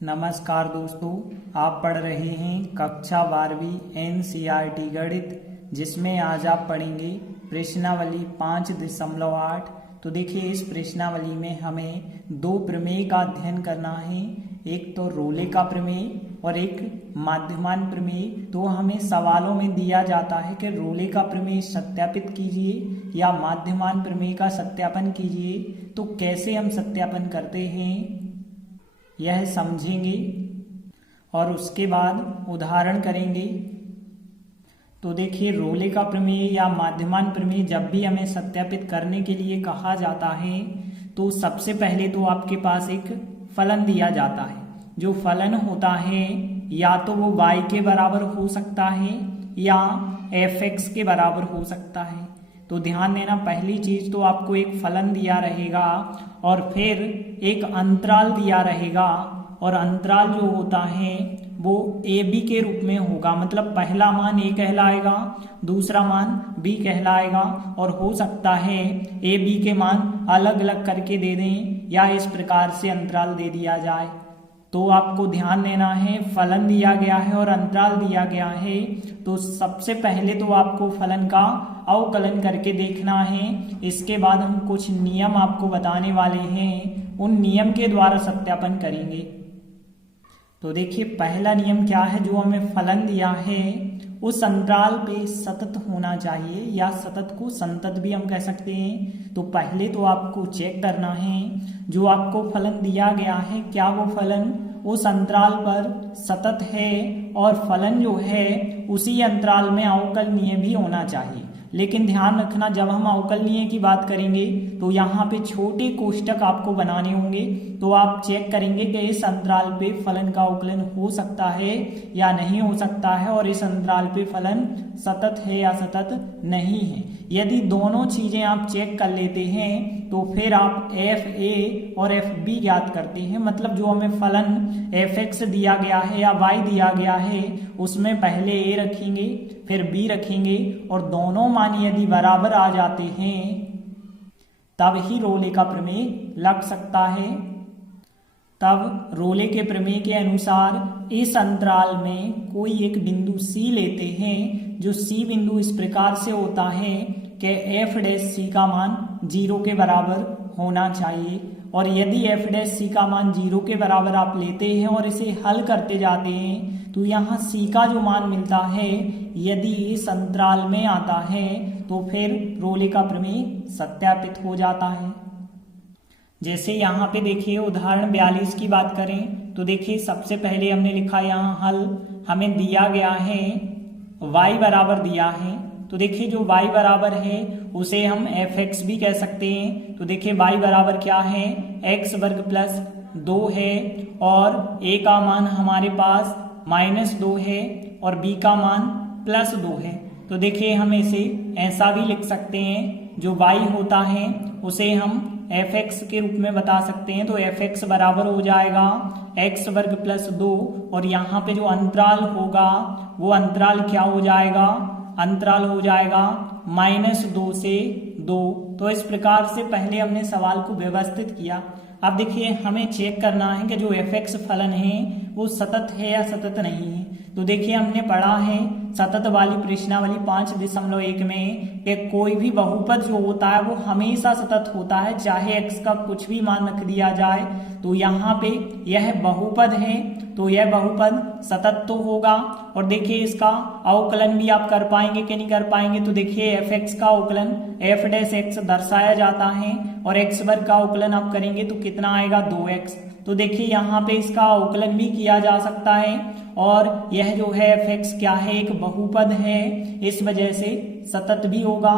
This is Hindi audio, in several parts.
नमस्कार दोस्तों, आप पढ़ रहे हैं कक्षा 12वीं NCERT गणित, जिसमें आज आप पढ़ेंगे प्रश्नावली 5.8। तो देखिए, इस प्रश्नावली में हमें दो प्रमेय का अध्ययन करना है, एक तो रोले का प्रमेय और एक माध्यमान प्रमेय। तो हमें सवालों में दिया जाता है कि रोले का प्रमेय सत्यापित कीजिए या माध्यमान प्रमेय का सत्यापन कीजिए। तो कैसे हम सत्यापन करते हैं यह समझेंगे और उसके बाद उदाहरण करेंगे। तो देखिए, रोले का प्रमेय या माध्यमान प्रमेय जब भी हमें सत्यापित करने के लिए कहा जाता है तो सबसे पहले तो आपके पास एक फलन दिया जाता है। जो फलन होता है या तो वो y के बराबर हो सकता है या fx के बराबर हो सकता है। तो ध्यान देना, पहली चीज तो आपको एक फलन दिया रहेगा और फिर एक अंतराल दिया रहेगा, और अंतराल जो होता है वो ए बी के रूप में होगा। मतलब पहला मान ए कहलाएगा, दूसरा मान बी कहलाएगा, और हो सकता है ए बी के मान अलग अलग करके दे दें या इस प्रकार से अंतराल दे दिया जाए। तो आपको ध्यान देना है, फलन दिया गया है और अंतराल दिया गया है। तो सबसे पहले तो आपको फलन का अवकलन करके देखना है। इसके बाद हम कुछ नियम आपको बताने वाले हैं, उन नियम के द्वारा सत्यापन करेंगे। तो देखिए, पहला नियम क्या है, जो हमें फलन दिया है उस अंतराल पे सतत होना चाहिए, या सतत को संतत भी हम कह सकते हैं। तो पहले तो आपको चेक करना है जो आपको फलन दिया गया है, क्या वो फलन उस अंतराल पर सतत है, और फलन जो है उसी अंतराल में अवकलनीय भी होना चाहिए। लेकिन ध्यान रखना, जब हम अवकलनीय की बात करेंगे तो यहाँ पे छोटे कोष्टक आपको बनाने होंगे। तो आप चेक करेंगे कि इस अंतराल पे फलन का अवकलन हो सकता है या नहीं हो सकता है, और इस अंतराल पे फलन सतत है या सतत नहीं है। यदि दोनों चीजें आप चेक कर लेते हैं तो फिर आप एफ ए और एफ बी ज्ञात करते हैं। मतलब जो हमें फलन एफ एक्स दिया गया है या वाई दिया गया है, उसमें पहले ए रखेंगे फिर बी रखेंगे, और दोनों मान यदि बराबर आ जाते हैं तब ही रोले का प्रमेय लग सकता है। तब रोले के प्रमेय के अनुसार इस अंतराल में कोई एक बिंदु सी लेते हैं, जो सी बिंदु इस प्रकार से होता है कि एफ डैश सी का मान 0 के बराबर होना चाहिए। और यदि एफ डैश सी का मान 0 के बराबर आप लेते हैं और इसे हल करते जाते हैं तो यहाँ सी का जो मान मिलता है यदि इस अंतराल में आता है तो फिर रोले का प्रमेय सत्यापित हो जाता है। जैसे यहाँ पे देखिए, उदाहरण 42 की बात करें तो देखिए, सबसे पहले हमने लिखा यहाँ हल, हमें दिया गया है y बराबर दिया है। तो देखिए, जो y बराबर है उसे हम एफ एक्स भी कह सकते हैं। तो देखिए, y बराबर क्या है, x वर्ग प्लस 2 है, और a का मान हमारे पास -2 है और b का मान +2 है। तो देखिए, हम इसे ऐसा भी लिख सकते हैं, जो y होता है उसे हम एफ एक्स के रूप में बता सकते हैं। तो एफ एक्स बराबर हो जाएगा x वर्ग प्लस 2, और यहाँ पे जो अंतराल होगा वो अंतराल क्या हो जाएगा, अंतराल हो जाएगा -2 से 2। तो इस प्रकार से पहले हमने सवाल को व्यवस्थित किया। अब देखिए, हमें चेक करना है कि जो एफ एक्स फलन है वो सतत है या सतत नहीं है। तो देखिए, हमने पढ़ा है सतत वाली प्रश्नावली 5.1 में कि कोई भी बहुपद जो होता है वो हमेशा सतत होता है, चाहे x का कुछ भी मान रख दिया जाए। तो यहाँ पे यह बहुपद है तो यह बहुपद सतत तो होगा। और देखिए, इसका अवकलन भी आप कर पाएंगे कि नहीं कर पाएंगे। तो देखिए, एफ एक्स का अवकलन एफ डैश एक्स दर्शाया जाता है, और एक्स वर्ग का अवकलन आप करेंगे तो कितना आएगा, 2x। तो देखिए, यहाँ पे इसका अवकलन भी किया जा सकता है, और यह जो है एफ एक्स क्या है, एक बहुपद है, इस वजह से सतत भी होगा।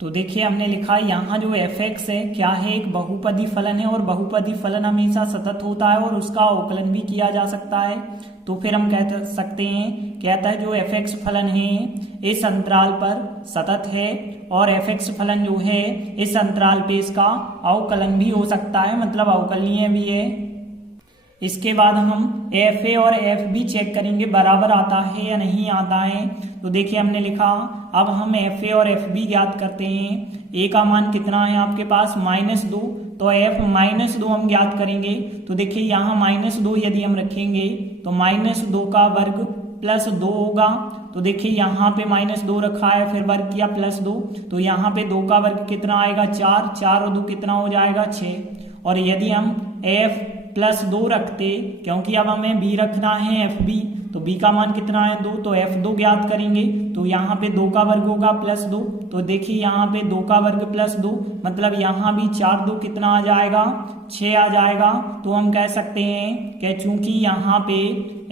तो देखिए, हमने लिखा यहाँ जो एफ एक्स है क्या है, एक बहुपदी फलन है, और बहुपदी फलन हमेशा सतत होता है और उसका अवकलन भी किया जा सकता है। तो फिर हम कह सकते हैं, कहता है जो एफ एक्स फलन है इस अंतराल पर सतत है, और एफ एक्स फलन जो है इस अंतराल पे इसका अवकलन भी हो सकता है, मतलब अवकलनीय भी है। इसके बाद हम एफ ए और एफ बी चेक करेंगे, बराबर आता है या नहीं आता है। तो देखिए, हमने लिखा, अब हम एफ ए और एफ बी ज्ञात करते हैं। ए का मान कितना है आपके पास, -2, तो f माइनस 2 हम ज्ञात करेंगे। तो देखिए यहाँ माइनस 2 यदि हम रखेंगे तो माइनस 2 का वर्ग प्लस 2 होगा। तो देखिए यहाँ पे माइनस 2 रखा है, फिर वर्ग किया प्लस 2, तो यहाँ पे 2 का वर्ग कितना आएगा 4, 4 और 2 कितना हो जाएगा 6। और यदि हम f प्लस 2 रखते, क्योंकि अब हमें b रखना है एफ बी, तो b का मान कितना है 2, तो f2 ज्ञात करेंगे। तो यहाँ पे 2 का वर्ग होगा प्लस 2, तो देखिए यहाँ पे 2 का वर्ग प्लस 2 मतलब यहाँ भी 4 2 कितना आ जाएगा 6 आ जाएगा। तो हम कह सकते हैं कि चूंकि यहाँ पे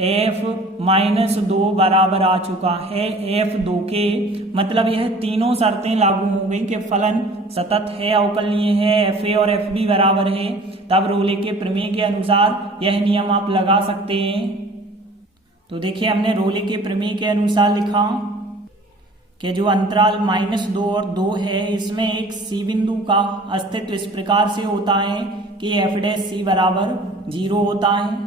f माइनस 2 बराबर आ चुका है f2 के, मतलब यह तीनों शर्तें लागू हो गई कि फलन सतत है, अवकलनीय है, fa और fb बराबर है, तब रोले के प्रमेय के अनुसार यह नियम आप लगा सकते हैं। तो देखिए हमने रोले के प्रमेय के अनुसार लिखा कि जो अंतराल -2 और 2 है इसमें एक सी बिंदु का अस्तित्व इस प्रकार से होता है कि f' बराबर 0 होता है।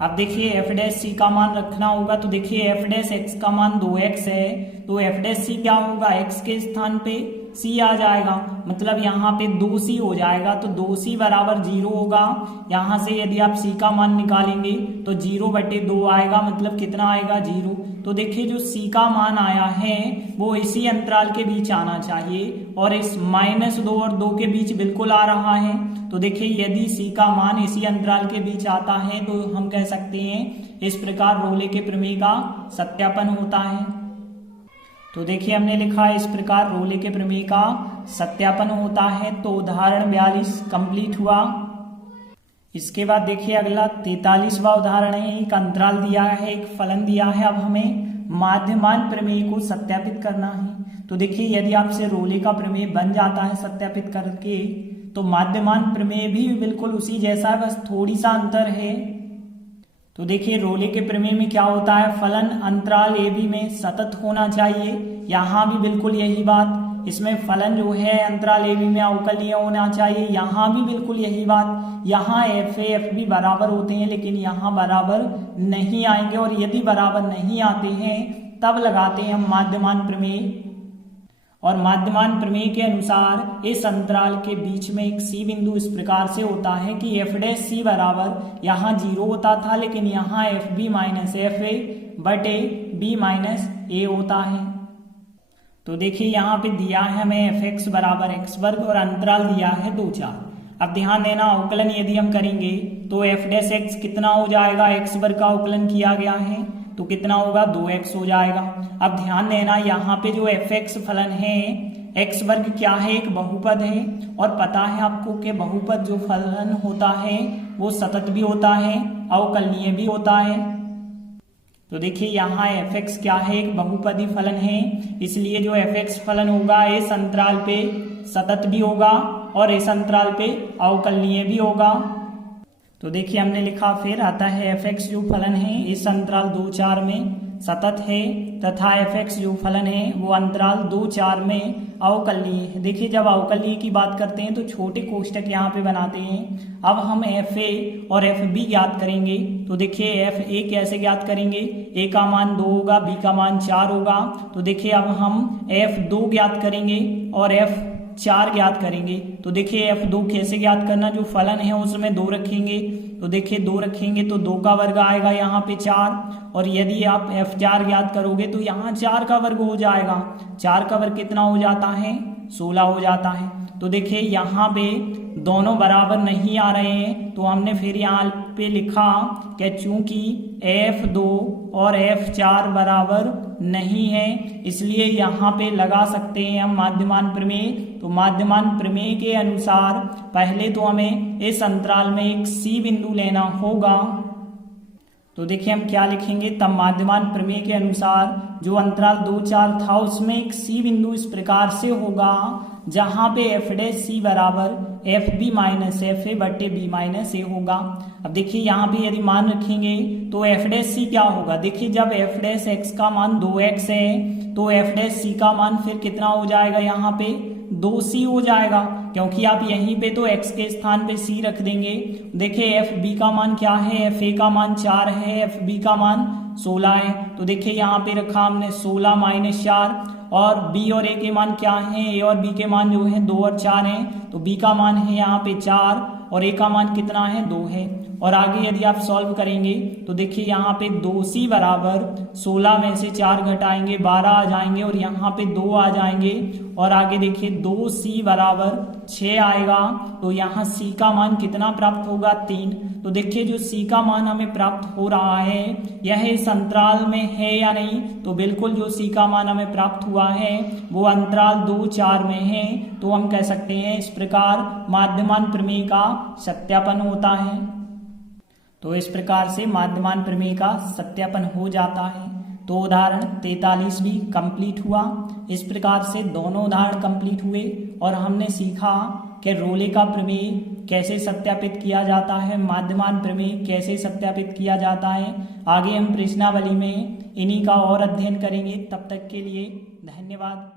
अब देखिए f' का मान रखना होगा, तो देखिए f' का मान 2x है, तो f' क्या होगा x के स्थान पे c आ जाएगा, मतलब यहाँ पे 2c हो जाएगा, तो 2c बराबर 0 होगा। यहाँ से यदि आप c का मान निकालेंगे तो 0/2 आएगा, मतलब कितना आएगा 0। तो देखिए जो c का मान आया है वो इसी अंतराल के बीच आना चाहिए, और इस -2 और 2 के बीच बिल्कुल आ रहा है। तो देखिए यदि c का मान इसी अंतराल के बीच आता है तो हम कह सकते हैं इस प्रकार रोले के प्रमेय का सत्यापन होता है। तो देखिए हमने लिखा इस प्रकार रोले के प्रमेय का सत्यापन होता है। तो उदाहरण 42 कंप्लीट हुआ। इसके बाद देखिए अगला 43वां उदाहरण है। एक अंतराल दिया है, एक फलन दिया है, अब हमें माध्यमान प्रमेय को सत्यापित करना है। तो देखिए यदि आपसे रोले का प्रमेय बन जाता है सत्यापित करके, तो माध्यमान प्रमेय भी बिल्कुल उसी जैसा है, बस थोड़ी सा अंतर है। तो देखिए रोले के प्रमेय में क्या होता है, फलन अंतराल ए बी में सतत होना चाहिए। यहाँ भी बिल्कुल यही बात, इसमें फलन जो है अंतराल ए बी में अवकलनीय होना चाहिए। यहाँ भी बिल्कुल यही बात, यहाँ एफ ए एफ बी बराबर होते हैं लेकिन यहाँ बराबर नहीं आएंगे, और यदि बराबर नहीं आते हैं तब लगाते हैं हम माध्यमान प्रमेय। और माध्यमान प्रमेय के अनुसार इस अंतराल के बीच में एक सी बिंदु इस प्रकार से होता है कि f' बराबर यहाँ 0 होता था, लेकिन यहाँ fb माइनस एफ ए बटे b माइनस ए होता है। तो देखिए यहाँ पे दिया है हमें fx बराबर x वर्ग और अंतराल दिया है 2 4। अब ध्यान देना अवकलन यदि हम करेंगे तो f' कितना हो जाएगा, x वर्ग का अवकलन किया गया है तो कितना होगा 2x हो जाएगा। अब ध्यान देना यहाँ पे जो fx फलन है, x वर्ग क्या है, एक बहुपद है, और पता है आपको कि बहुपद जो फलन होता है वो सतत भी होता है, अवकलनीय भी होता है। तो देखिए यहाँ fx क्या है, एक बहुपदी फलन है, इसलिए जो fx फलन होगा इस अंतराल पे सतत भी होगा और इस अंतराल पे अवकलनीय भी होगा। तो देखिए हमने लिखा फिर आता है fx जो फलन है इस अंतराल 2 4 में सतत है, तथा fx जो फलन है वो अंतराल 2 4 में अवकलनीय है। देखिए जब अवकलनीय की बात करते हैं तो छोटे कोष्टक यहाँ पे बनाते हैं। अब हम fa और fb ज्ञात करेंगे। तो देखिए fa कैसे ज्ञात करेंगे, a का मान 2 होगा, b का मान 4 होगा। तो देखिए अब हम f2 ज्ञात करेंगे और f4 ज्ञात करेंगे। तो देखिए f2 कैसे ज्ञात करना, जो फलन है उसमें 2 रखेंगे, तो देखिए 2 रखेंगे तो 2 का वर्ग आएगा यहाँ पे 4, और यदि आप f4 ज्ञात करोगे तो यहाँ 4 का वर्ग हो जाएगा। 4 का वर्ग कितना हो जाता है, 16 हो जाता है। तो देखिए यहाँ पे दोनों बराबर नहीं आ रहे हैं, तो हमने फिर यहाँ पे लिखा कि चूंकि f2 और f4 बराबर नहीं है इसलिए यहाँ पे लगा सकते हैं हम माध्यमान प्रमेय। तो माध्यमान प्रमेय के अनुसार पहले तो हमें इस अंतराल में एक सी बिंदु लेना होगा। तो देखिए हम क्या लिखेंगे, तब माध्यमान प्रमेय के अनुसार जो अंतराल 2 4 था उसमें एक सी बिंदु इस प्रकार से होगा जहां पे f' बराबर fb माइनस एफ ए बटे b माइनस ए होगा। अब देखिए यहाँ पे यदि मान रखेंगे तो f' क्या होगा, देखिए जब f' का मान 2x है तो f' का मान फिर कितना हो जाएगा, यहाँ पे 2c हो जाएगा, क्योंकि आप यहीं पे तो x के स्थान पे c रख देंगे। देखिए fb का मान क्या है, fa का मान 4 है, fb का मान 16 है। तो देखिए यहाँ पे रखा हमने 16 माइनस 4, और बी और ए के मान क्या हैं, ए और बी के मान जो है 2 और 4 हैं, तो बी का मान है यहाँ पे 4 और ए का मान कितना है 2 है। और आगे यदि आप सॉल्व करेंगे तो देखिए यहाँ पे 2c बराबर 16 में से 4 घटाएंगे 12 आ जाएंगे और यहाँ पे 2 आ जाएंगे और आगे देखिए 2c बराबर 6 आएगा, तो यहाँ c का मान कितना प्राप्त होगा 3। तो देखिए जो c का मान हमें प्राप्त हो रहा है यह इस अंतराल में है या नहीं, तो बिल्कुल जो c का मान हमें प्राप्त हुआ है वो अंतराल 2-4 में है। तो हम कह सकते हैं इस प्रकार माध्यमान प्रमेय का सत्यापन होता है। तो इस प्रकार से माध्यमान प्रमेय का सत्यापन हो जाता है। तो उदाहरण 43 भी कंप्लीट हुआ। इस प्रकार से दोनों उदाहरण कंप्लीट हुए और हमने सीखा कि रोले का प्रमेय कैसे सत्यापित किया जाता है, माध्यमान प्रमेय कैसे सत्यापित किया जाता है। आगे हम प्रश्नावली में इन्हीं का और अध्ययन करेंगे। तब तक के लिए धन्यवाद।